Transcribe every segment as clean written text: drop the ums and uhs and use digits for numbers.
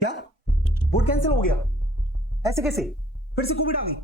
क्या board cancel हो गया? ऐसे कैसे? फिर से कोविड आ गई?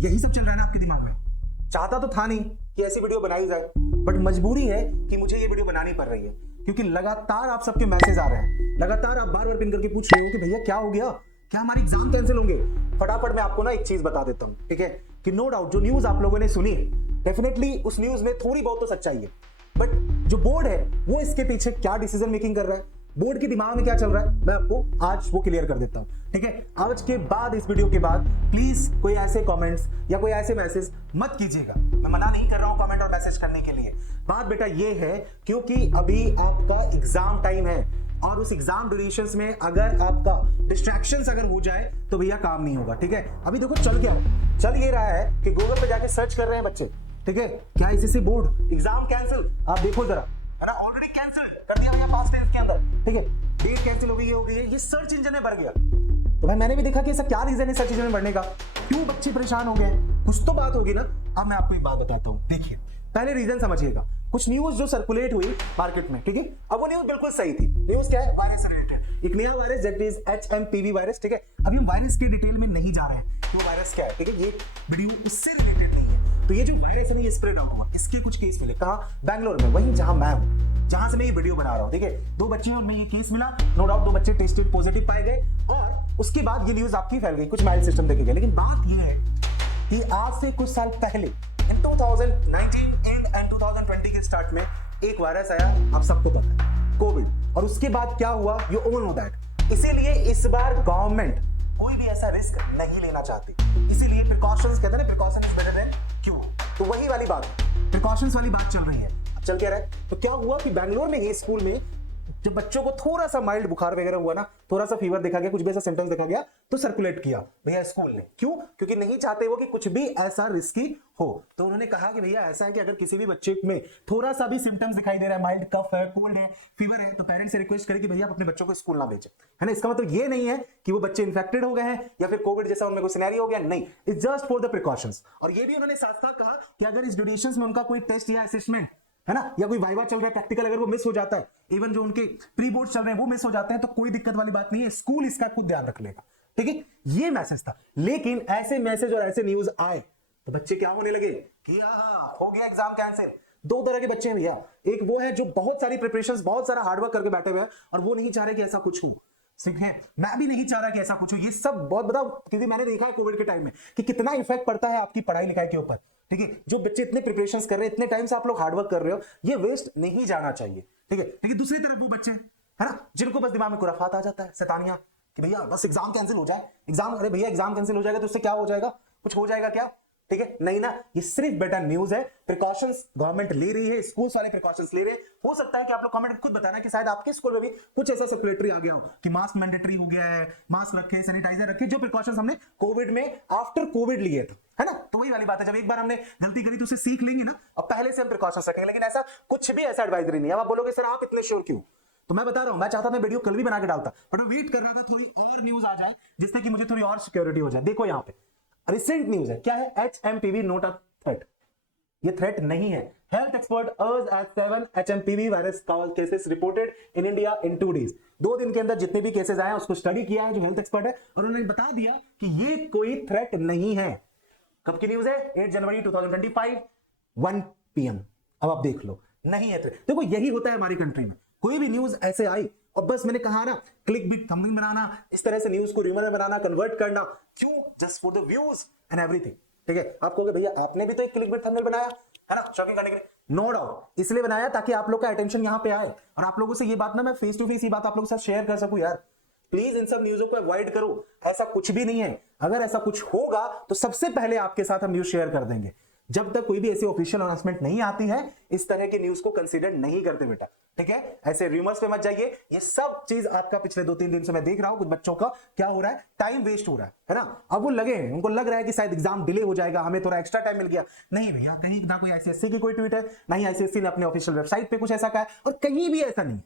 यही सब चल रहा है ना आपके दिमाग में? चाहता तो था नहीं कि ऐसी वीडियो बनाई जाए, बट मजबूरी है कि मुझे ये वीडियो बनानी पड़ रही है, क्योंकि लगातार आप सबके मैसेज आ रहे हैं, लगातार आप बार बार पिन करके पूछ रहे हो कि भैया क्या हो गया, क्या हमारे एग्जाम कैंसिल होंगे। फटाफट मैं आपको ना एक चीज बता देता हूं, ठीक है, कि नो डाउट जो न्यूज आप लोगों ने सुनी है, डेफिनेटली उस न्यूज में थोड़ी बहुत तो सच्चाई है, बट जो बोर्ड है वो इसके पीछे क्या डिसीजन मेकिंग कर रहा है, बोर्ड के दिमाग में क्या चल रहा है, मैं आपको आज वो क्लियर कर देता हूं, ठीक है। आज के बाद, इस वीडियो के बाद प्लीज कोई ऐसे कमेंट्स या कोई ऐसे मैसेज मत कीजिएगा। मैं मना नहीं कर रहा हूं कमेंट और मैसेज करने के लिए। बात बेटा ये है क्योंकि अभी आपका एग्जाम टाइम है, और उस एग्जाम ड्यूरेशंस में अगर आपका डिस्ट्रैक्शंस अगर हो जाए तो भैया काम नहीं होगा, ठीक है। अभी देखो चल क्या है, चल ये रहा है कि गूगल पे जाके सर्च कर रहे हैं बच्चे, ठीक है, क्या आईसीएसई बोर्ड एग्जाम कैंसिल, आप देखो जरा, है ना, ऑलरेडी कैंसिल कर दिया भैया पास्ट टेंस के अंदर, ठीक है, डेट कैंसिल हो गई, ये हो गई है, ये सर्च इंजन में भर गया। तो भाई मैंने भी देखा कि ऐसा क्या रीजन है सर्च इंजन में भरने का, क्यों बच्चे परेशान हो गए, कुछ तो बात होगी ना। अब मैं आपको एक बात बताता हूं, देखिए पहले रीजन समझिएगा। कुछ न्यूज जो सर्कुलेट हुई मार्केट में, ठीक है, अब वो न्यूज बिल्कुल सही थी। न्यूज क्या है? वायरस से रिलेटेड एक नया virus, that is HMPV virus, ठीक है। अभी हम वायरस के डिटेल में नहीं जा रहे हैं कि वो वायरस क्या है, ठीक है, ये वीडियो उससे रिलेटेड नहीं है। तो ये जो वायरस है ना, ये स्प्रेड आउट हुआ, इसके कुछ केस मिले, कहां? बैंगलोर में, वहीं जहां मैं हूं, जहां से मैं ये वीडियो बना रहा हूं, ठीक है। 2 बच्चे हैं, उनमें ये केस मिला, नो डाउट 2 बच्चे टेस्टेड पॉजिटिव पाए गए, और उसके बाद ये न्यूज आपकी फैल गई, कुछ माइल सिस्टम देखे गए। लेकिन बात ये है कि आज से कुछ साल पहले इन 2019 एंड 2020 के स्टार्ट में एक वायरस आया, आप सबको पता है, कोविड, और उसके बाद क्या हुआ, यू ऑल नो दैट। इसीलिए इस बार गवर्नमेंट कोई भी ऐसा रिस्क नहीं लेना चाहती, इसीलिए प्रिकॉशंस कहते हैं ना, precaution is better than cure. तो वही वाली बात, प्रिकॉशंस वाली बात चल रही है। अब चल क्या रहा है, तो क्या हुआ कि बैंगलोर में ही स्कूल में जब बच्चों को थोड़ा सा माइल्ड बुखार वगैरह हुआ ना, थोड़ा सा फीवर देखा गया, कुछ भी ऐसा सिम्टम्स देखा गया, तो सर्कुलेट किया भैया स्कूल ने। क्यों? क्योंकि नहीं चाहते वो कि कुछ भी ऐसा रिस्की हो। तो उन्होंने कहा कि भैया ऐसा है कि अगर किसी भी बच्चे में थोड़ा सा भी सिम्टम्स दिखाई दे रहा है, माइल्ड कफ है, कोल्ड है, फीवर है, तो पेरेंट्स से रिक्वेस्ट करें कि भैया आप अपने बच्चों को स्कूल ना भेजें, है ना। इसका मतलब ये नहीं है कि वो बच्चे इन्फेक्टेड हो गए हैं या फिर कोविड जैसा उनमें कोई सिनेरियो हो गया, नहीं, it's just for the precautions. और ये भी उन्होंने साथ साथ कहा कि अगर इस ड्यूरेशंस में उनका कोई टेस्ट या असेसमेंट, है ना, या कोई वाइवा चल रहा है प्रैक्टिकल, अगर वो मिस हो जाता है, इवन जो उनके प्री बोर्ड चल रहे हैं वो मिस हो जाते हैं, तो कोई दिक्कत वाली बात नहीं है, स्कूल इसका खुद ध्यान रख लेगा, ठीक है। ये मैसेज था। लेकिन ऐसे मैसेज और ऐसे न्यूज आए तो बच्चे क्या होने लगे कि हो गया एग्जाम कैंसिल। 2 तरह के बच्चे हैं भैया, एक वो है जो बहुत सारी प्रिपरेशंस, बहुत सारा हार्डवर्क करके बैठे हुए हैं और वो नहीं चाह रहे कि ऐसा कुछ हो, ठीक है। मैं भी नहीं चाह रहा कि ऐसा कुछ हो। ये सब बहुत बताओ, क्योंकि मैंने देखा है कोविड के टाइम में कि कितना इफेक्ट पड़ता है आपकी पढ़ाई लिखाई के ऊपर, ठीक है। जो बच्चे इतने प्रिपरेशंस कर रहे हैं, इतने टाइम से आप लोग हार्डवर्क कर रहे हो, ये वेस्ट नहीं जाना चाहिए, ठीक है। लेकिन दूसरी तरफ वो बच्चे, है ना, जिनको बस दिमाग में खुराफात आ जाता है, शैतानियां, कि भैया बस एग्जाम कैंसिल हो जाए, एग्जाम, अरे भैया एग्जाम कैंसिल हो जाएगा तो उससे क्या हो जाएगा, कुछ हो जाएगा क्या, ठीक है, नहीं ना। ये सिर्फ बेटा न्यूज है, प्रिकॉशंस गवर्नमेंट ले रही है, स्कूल वाले प्रिकॉशंस ले रहे हैं। हो सकता है कि आप लोग कमेंट खुद बताना कि शायद आपके स्कूल में भी कुछ ऐसा सर्कुलेटरी आ गया हो कि मास्क मैंडेटरी हो गया है, मास्क रखे, सैनिटाइजर रखे, जो प्रिकॉशंस हमने कोविड में आफ्टर कोविड लिए थे, है ना। तो वही वाली बात है, जब एक बार हमने गलती करी तो उसे सीख लेंगे ना, अब पहले से हम प्रिकॉशंस रखेंगे। लेकिन ऐसा कुछ भी ऐसा एडवाइजरी नहीं है। अब आप बोलोगे सर आप इतने श्योर क्यों, तो मैं बता रहा हूं, मैं चाहता था वीडियो कल भी बना के डालता, बट मैं वेट कर रहा था थोड़ी और न्यूज आ जाए जिससे कि मुझे थोड़ी और सिक्योरिटी हो जाए। देखो यहां पे रिसेंट न्यूज है, क्या है, HMPV नोट अ थ्रेट, ये थ्रेट नहीं है। Health expert urge at 7 HMPV virus cases reported in India in 2 days। 2 दिन के अंदर जितने भी केसेस आए उसको स्टडी किया है जो हेल्थ एक्सपर्ट है, और उन्होंने बता दिया कि ये कोई थ्रेट नहीं है। कब की न्यूज है? 8 जनवरी 2025 1 PM। अब आप देख लो, नहीं है थ्रेट। देखो यही होता है हमारी कंट्री में, कोई भी न्यूज ऐसे आई और बस मैंने कहा ना, क्लिक बिट थंबनेल बनाना, इस तरह से न्यूज को र्यूमर बनाना, कन्वर्ट करना, क्यों? Just for the views and everything, ठीक है। आप कहोगे भैया आपने भी तो एक क्लिक बिट थंबनेल बनाया है ना, शॉकिंग करने के लिए, नो डाउट, इसलिए बनाया ताकि आप लोग का अटेंशन यहां पे आए और आप लोगों से ये बात ना मैं फेस टू फेस ये बात आप लोगों के साथ शेयर कर सकूं। यार प्लीज इन सब न्यूज़ों को अवॉइड करो, ऐसा कुछ भी नहीं है। अगर ऐसा कुछ होगा तो सबसे पहले आपके साथ हम न्यूज शेयर कर देंगे। जब तक कोई भी ऐसी ऑफिशियल अनाउंसमेंट नहीं आती है, इस तरह की न्यूज को कंसीडर नहीं करते बेटा, ठीक है। ऐसे रूमर्स पे मत जाइए। ये सब चीज आपका पिछले 2-3 दिन से मैं देख रहा हूं, कुछ बच्चों का क्या हो रहा है, टाइम वेस्ट हो रहा है ना। अब वो लगे, उनको लग रहा है कि शायद एग्जाम डिले हो जाएगा, हमें थोड़ा एक्स्ट्रा टाइम मिल गया। नहीं भैया, कहीं ना कोई ICSE की कोई ट्वीट है, ना ही ICSE ने अपने ऑफिशियल वेबसाइट पे कुछ ऐसा कहा है, और कहीं भी ऐसा नहीं है,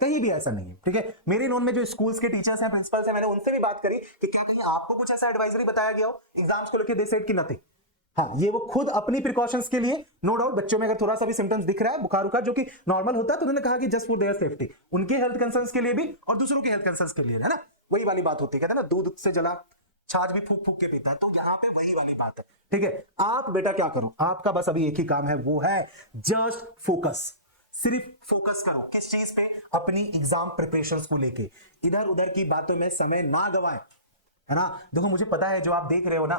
कहीं भी ऐसा नहीं है, ठीक है। मेरे नोन में जो स्कूल्स के टीचर्स हैं, प्रिंसिपल्स हैं, मैंने उनसे भी बात करी कि क्या कहीं आपको कुछ ऐसा एडवाइजरी बताया गया हो एग्जाम्स को लेकर, दे सेड कि नथिंग, हाँ, ये वो खुद अपनी प्रिकॉशंस के लिए, नो डाउट बच्चों में अगर थोड़ा सा भी सिम्टम्स दिख रहा है बुखार उखार जो कि नॉर्मल होता है, तो उन्होंने कहा कि जस्ट फॉर देयर सेफ्टी, उनके हेल्थ कंसर्न्स के लिए भी और दूसरों के हेल्थ कंसर्न्स के लिए, है ना। वही वाली बात होती है, कहते हैं ना दूध से जला छाछ भी फूक फूक के पीता है, तो यहाँ पे वही वाली बात है। ठीक है, आप बेटा क्या करो, आपका बस अभी एक ही काम है, वो है जस्ट फोकस। सिर्फ फोकस करो किस चीज पे, अपनी एग्जाम प्रिपरेशंस को लेके। इधर उधर की बातों में समय ना गवाएं, है ना। देखो मुझे पता है जो आप देख रहे हो ना,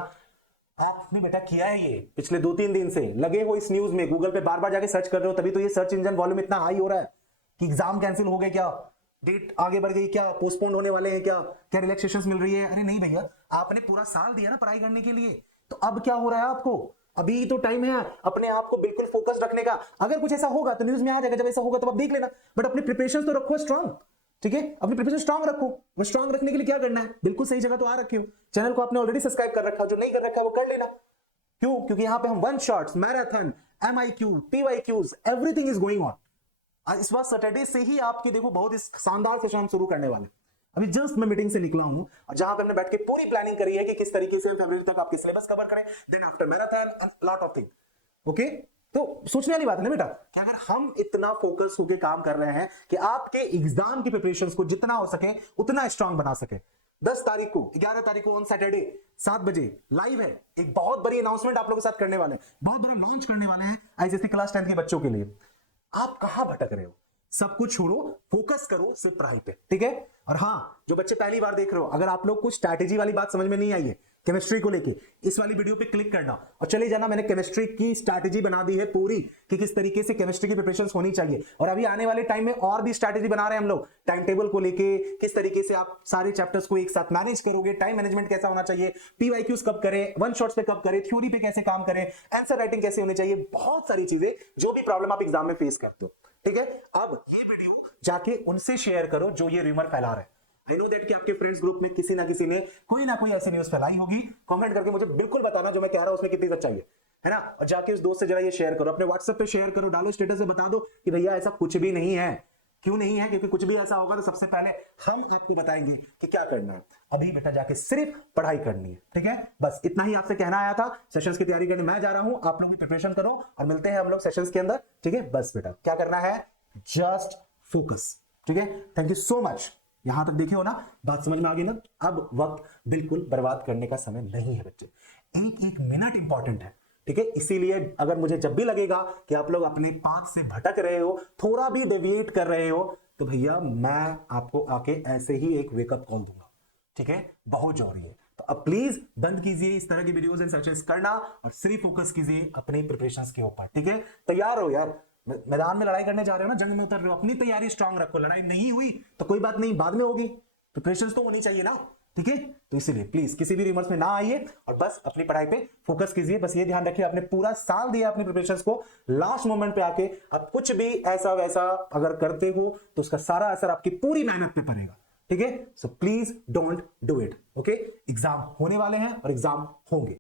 आपने बेटा किया है ये पिछले 2-3 दिन से, लगे हो इस न्यूज में, गूगल पे बार बार जाके सर्च कर रहे हो, तभी तो ये सर्च इंजन वॉल्यूम इतना हाई हो रहा है कि एग्जाम कैंसिल हो गए, क्या डेट आगे बढ़ गई, क्या पोस्टपोन होने वाले हैं, क्या रिलैक्सेशन मिल रही है। अरे नहीं भैया, आपने पूरा साल दिया ना पढ़ाई करने के लिए, तो अब क्या हो रहा है आपको, अभी तो टाइम है अपने आप को बिल्कुल फोकस रखने का। अगर कुछ ऐसा होगा तो न्यूज में आ जाएगा, जब ऐसा होगा तो आप देख लेना, बट अपनी प्रिपरेशन तो रखो स्ट्रांग। ठीक है, अपनी प्रिपरेशन स्ट्रांग रखो। वो स्ट्रांग रखने के लिए क्या करना है, बिल्कुल सही जगह तो आ रखे हो, चैनल को आपने ऑलरेडी सब्सक्राइब कर रखा है, जो नहीं कर रखा है वो कर लेना। क्यों, क्योंकि यहां पे हम one shots, marathon, MIQ, PYQs, everything is going on. इस बार सैटरडे से ही आपके देखो बहुत इस शानदार सेशन हम शुरू करने वाले। अभी जस्ट मैं मीटिंग से निकला हूं, और जहां पे हमने बैठ के पूरी प्लानिंग करी है कि किस तरीके से फरवरी तक आपके सिलेबस कवर करें, then after marathon lot of thing. Okay, तो सोचने वाली बात है ना बेटा कि अगर हम इतना फोकस होकर काम कर रहे हैं कि आपके एग्जाम की प्रिपरेशंस को जितना हो सके उतना स्ट्रांग बना सके। 10 तारीख को, 11 तारीख को ऑन सैटरडे 7 बजे लाइव है, एक बहुत बड़ी अनाउंसमेंट आप लोगों के साथ करने वाले हैं, बहुत बड़ा लॉन्च करने वाले हैं ICSE क्लास 10 के बच्चों के लिए। आप कहां भटक रहे हो, सब कुछ छोड़ो, फोकस करो सिर्फ पढ़ाई पे। ठीक है, और हाँ, जो बच्चे पहली बार देख रहे हो, अगर आप लोग कुछ स्ट्रैटेजी वाली बात समझ में नहीं आई है केमिस्ट्री को लेके, इस वाली वीडियो पे क्लिक करना और चले जाना। मैंने केमिस्ट्री की स्ट्रैटेजी बना दी है पूरी कि किस तरीके से केमिस्ट्री की प्रिपरेशन होनी चाहिए, और अभी आने वाले टाइम में और भी स्ट्रैटेजी बना रहे हैं हम लोग, टाइम टेबल को लेके, किस तरीके से आप सारे चैप्टर्स को एक साथ मैनेज करोगे, टाइम मैनेजमेंट कैसा होना चाहिए, PYQs कब करें, वन शॉट्स पे कब करें, थ्योरी पे कैसे काम करें, आंसर राइटिंग कैसे होनी चाहिए, बहुत सारी चीजें जो भी प्रॉब्लम आप एग्जाम में फेस करते हो। ठीक है, अब ये वीडियो जाके उनसे शेयर करो जो ये रूमर फैला रहे हैं। आई नो दैट कि आपके फ्रेंड्स ग्रुप में किसी ना किसी ने कोई ना कोई ऐसी न्यूज फैलाई होगी। कमेंट करके मुझे बिल्कुल बताना जो मैं कह रहा हूं उसमें कितनी सच्चाई है ना। और जाके उस दोस्त से जरा ये शेयर करो, अपने व्हाट्सएप पे शेयर करो, डालो स्टेटस पे, बता दो कि भैया ऐसा कुछ भी नहीं है। क्यों नहीं है, क्योंकि कुछ भी ऐसा होगा तो सबसे पहले हम आपको बताएंगे कि क्या करना है। अभी बेटा जाके सिर्फ पढ़ाई करनी है। ठीक है, बस इतना ही आपसे कहना आया था। सेशंस की तैयारी करने मैं जा रहा हूं, आप लोग भी प्रिपरेशन करो और मिलते हैं हम लोग सेशंस के अंदर। ठीक है, बस बेटा क्या करना है, जस्ट फोकस। ठीक है, थैंक यू सो मच। यहां तक देखे हो ना, बात समझ में आ गई ना। अब वक्त बिल्कुल बर्बाद करने का समय नहीं है बच्चे, एक एक मिनट इंपॉर्टेंट है। ठीक है, इसीलिए अगर मुझे जब भी लगेगा कि आप लोग अपने पाथ से भटक रहे हो, थोड़ा भी डेविएट कर रहे हो, तो भैया मैं आपको आके ऐसे ही एक वेकअप कॉल दूंगा। ठीक है, बहुत जरूरी है। तो अब प्लीज बंद कीजिए इस तरह की वीडियोस एंड सर्चेस करना और सिर्फ फोकस कीजिए अपने प्रिपरेशंस के ऊपर। ठीक है, तैयार हो यार, मैदान में लड़ाई करने जा रहे हो ना, जंग में उतर रहे हो, अपनी तैयारी स्ट्रांग रखो। लड़ाई नहीं हुई तो कोई बात नहीं, बाद में होगी, प्रिपरेशंस तो होनी चाहिए ना। ठीक है, तो इसीलिए प्लीज किसी भी रिमर्स में ना आइए और बस अपनी पढ़ाई पे फोकस कीजिए। बस ये ध्यान रखिए, आपने पूरा साल दिया अपनी प्रिपरेशंस को, लास्ट मोमेंट पे आके अब कुछ भी ऐसा वैसा अगर करते हो तो उसका सारा असर आपकी पूरी मेहनत पे पड़ेगा। ठीक है, so please don't do it. Okay, exam होने वाले हैं और एग्जाम होंगे।